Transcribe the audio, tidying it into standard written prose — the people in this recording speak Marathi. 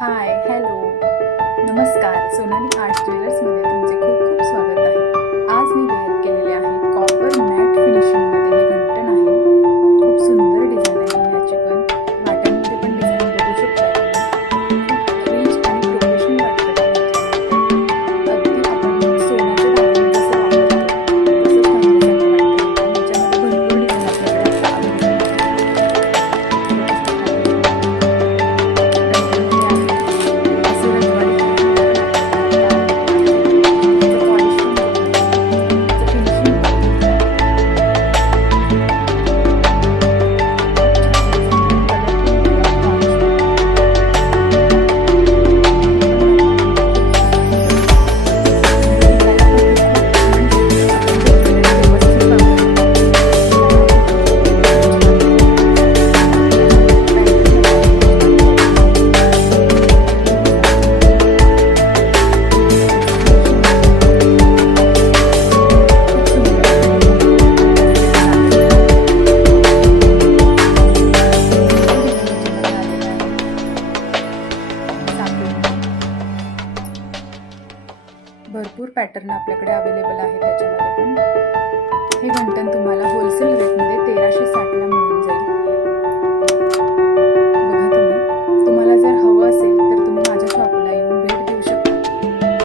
हाय, हॅलो, नमस्कार. सोनाली आर्ट ज्वेलर्समध्ये तुमचे खूप खूप स्वागत आहे. आज मी वेअर केलेले आहे कॉपर मॅट फिनिशिंगमध्ये हे घंटन आहे. खूप सुंदर डिझाईन आहे याची पण. वाट्यांमध्ये पण डिझाईन बघू शकता तुम्ही. खूप रिच आणि प्रोफेशनल वाटतं ते ह्याच्यामध्ये. अगदी आपण सोन्याचे दागिने जसे वापरतो तसंच घातल्यासारखं वाटतं. ह्याच्यामध्ये भरपूर डिझाईन आपल्याकडे आता अवेलेबल आहे. बघू शकता तुम्ही. असे रजवाडी पण आपल्याकडे आता अवेलेबल आहे. त्याचं पॉलिश पण बघू शकता. त्याचं फिनिशिंग बघू शकता. खूप छान डिझाईन आहे. कलर पण बघा, पॉलिश बघा. हे पण वापरल्यानंतर खूप छान वाटतं आणि दिसायला पण हे खूप म्हणजे आपण जर ज्वेलरी व्यवस्थित वापरली तर दिसायला पण खूप छान दिसतं. बँगल बघा ह्याच्यामध्ये बँगल बघा तुम्ही. त्याचं फिनिशिंग बघा. खूप सुंदर असं डिझाईन आहे. त्याच्यामध्ये साखळी आहे. भरपूर डिझाईन ह्याच्यामध्ये आलेलं आहे. साखळी भरपूर पॅटर्न आपल्याकडे अवेलेबल आहे त्याच्यामध्ये पण. हे घंटन तुम्हाला होलसेल रेटमध्ये 1360